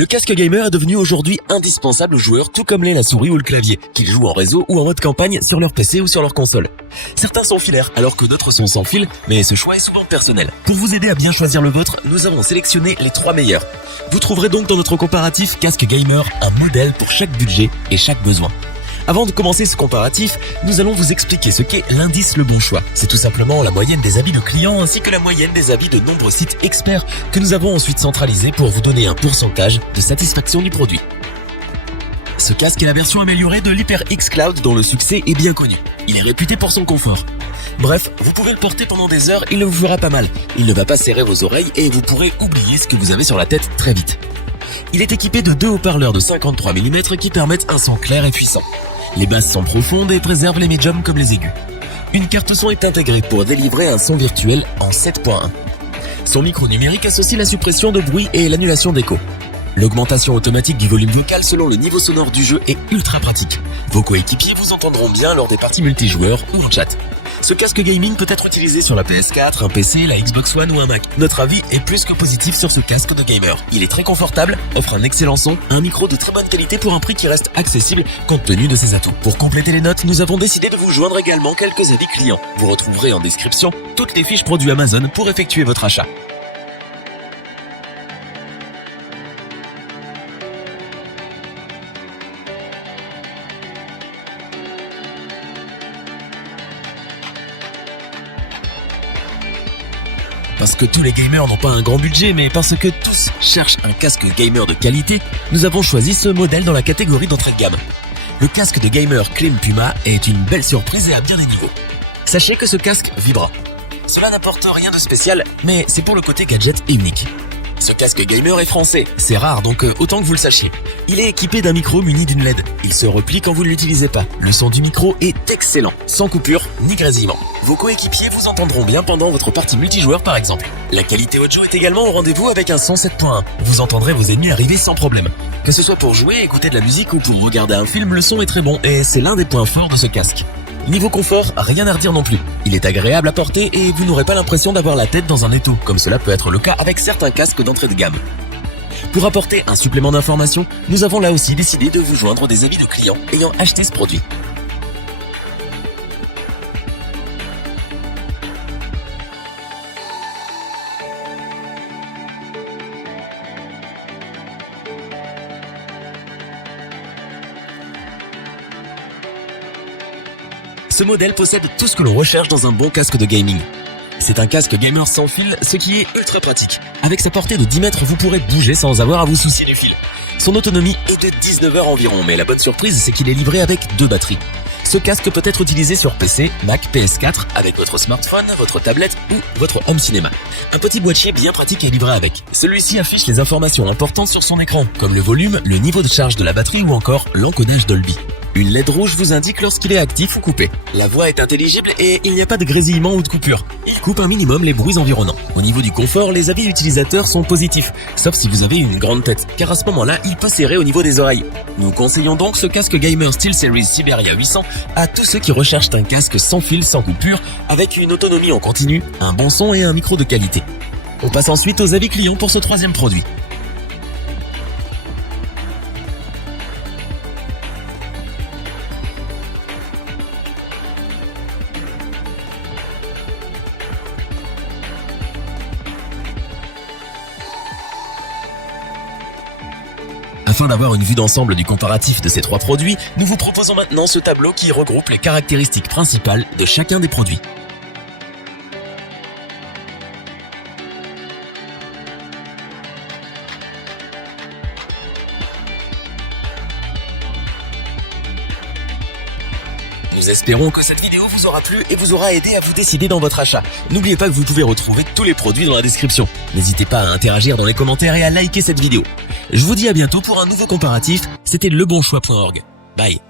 Le casque gamer est devenu aujourd'hui indispensable aux joueurs, tout comme l'est la souris ou le clavier, qu'ils jouent en réseau ou en mode campagne sur leur PC ou sur leur console. Certains sont filaires, alors que d'autres sont sans fil, mais ce choix est souvent personnel. Pour vous aider à bien choisir le vôtre, nous avons sélectionné les 3 meilleurs. Vous trouverez donc dans notre comparatif casque gamer un modèle pour chaque budget et chaque besoin. Avant de commencer ce comparatif, nous allons vous expliquer ce qu'est l'indice Le Bon Choix. C'est tout simplement la moyenne des avis de clients ainsi que la moyenne des avis de nombreux sites experts que nous avons ensuite centralisés pour vous donner un pourcentage de satisfaction du produit. Ce casque est la version améliorée de l'HyperX Cloud dont le succès est bien connu. Il est réputé pour son confort. Bref, vous pouvez le porter pendant des heures, il ne vous fera pas mal. Il ne va pas serrer vos oreilles et vous pourrez oublier ce que vous avez sur la tête très vite. Il est équipé de 2 haut-parleurs de 53 mm qui permettent un son clair et puissant. Les basses sont profondes et préservent les médiums comme les aigus. Une carte son est intégrée pour délivrer un son virtuel en 7.1. Son micro numérique associe la suppression de bruit et l'annulation d'écho. L'augmentation automatique du volume vocal selon le niveau sonore du jeu est ultra pratique. Vos coéquipiers vous entendront bien lors des parties multijoueurs ou en chat. Ce casque gaming peut être utilisé sur la PS4, un PC, la Xbox One ou un Mac. Notre avis est plus que positif sur ce casque de gamer. Il est très confortable, offre un excellent son, un micro de très bonne qualité pour un prix qui reste accessible compte tenu de ses atouts. Pour compléter les notes, nous avons décidé de vous joindre également quelques avis clients. Vous retrouverez en description toutes les fiches produits Amazon pour effectuer votre achat. Parce que tous les gamers n'ont pas un grand budget, mais parce que tous cherchent un casque gamer de qualité, nous avons choisi ce modèle dans la catégorie d'entrée de gamme. Le casque de gamer Clean Puma est une belle surprise et à bien des niveaux. Sachez que ce casque vibra. Cela n'apporte rien de spécial, mais c'est pour le côté gadget et unique. Ce casque gamer est français, c'est rare donc autant que vous le sachiez. Il est équipé d'un micro muni d'une LED. Il se replie quand vous ne l'utilisez pas. Le son du micro est excellent, sans coupure ni grésillement. Vos coéquipiers vous entendront bien pendant votre partie multijoueur par exemple. La qualité audio est également au rendez-vous avec un son 7.1. Vous entendrez vos ennemis arriver sans problème. Que ce soit pour jouer, écouter de la musique ou pour regarder un film, le son est très bon et c'est l'un des points forts de ce casque. Niveau confort, rien à redire non plus. Il est agréable à porter et vous n'aurez pas l'impression d'avoir la tête dans un étau, comme cela peut être le cas avec certains casques d'entrée de gamme. Pour apporter un supplément d'information, nous avons là aussi décidé de vous joindre des avis de clients ayant acheté ce produit. Ce modèle possède tout ce que l'on recherche dans un bon casque de gaming. C'est un casque gamer sans fil, ce qui est ultra pratique. Avec sa portée de 10 mètres, vous pourrez bouger sans avoir à vous soucier du fil. Son autonomie est de 19 heures environ, mais la bonne surprise, c'est qu'il est livré avec 2 batteries. Ce casque peut être utilisé sur PC, Mac, PS4, avec votre smartphone, votre tablette ou votre home cinéma. Un petit boîtier bien pratique est livré avec. Celui-ci affiche les informations importantes sur son écran, comme le volume, le niveau de charge de la batterie ou encore l'encodage Dolby. Une LED rouge vous indique lorsqu'il est actif ou coupé. La voix est intelligible et il n'y a pas de grésillement ou de coupure. Il coupe un minimum les bruits environnants. Au niveau du confort, les avis utilisateurs sont positifs, sauf si vous avez une grande tête, car à ce moment-là, il peut serrer au niveau des oreilles. Nous conseillons donc ce casque gamer SteelSeries Siberia 800 à tous ceux qui recherchent un casque sans fil, sans coupure, avec une autonomie en continu, un bon son et un micro de qualité. On passe ensuite aux avis clients pour ce 3e produit. Afin d'avoir une vue d'ensemble du comparatif de ces 3 produits, nous vous proposons maintenant ce tableau qui regroupe les caractéristiques principales de chacun des produits. Nous espérons que cette vidéo vous aura plu et vous aura aidé à vous décider dans votre achat. N'oubliez pas que vous pouvez retrouver tous les produits dans la description. N'hésitez pas à interagir dans les commentaires et à liker cette vidéo. Je vous dis à bientôt pour un nouveau comparatif. C'était lebonchoix.org. Bye.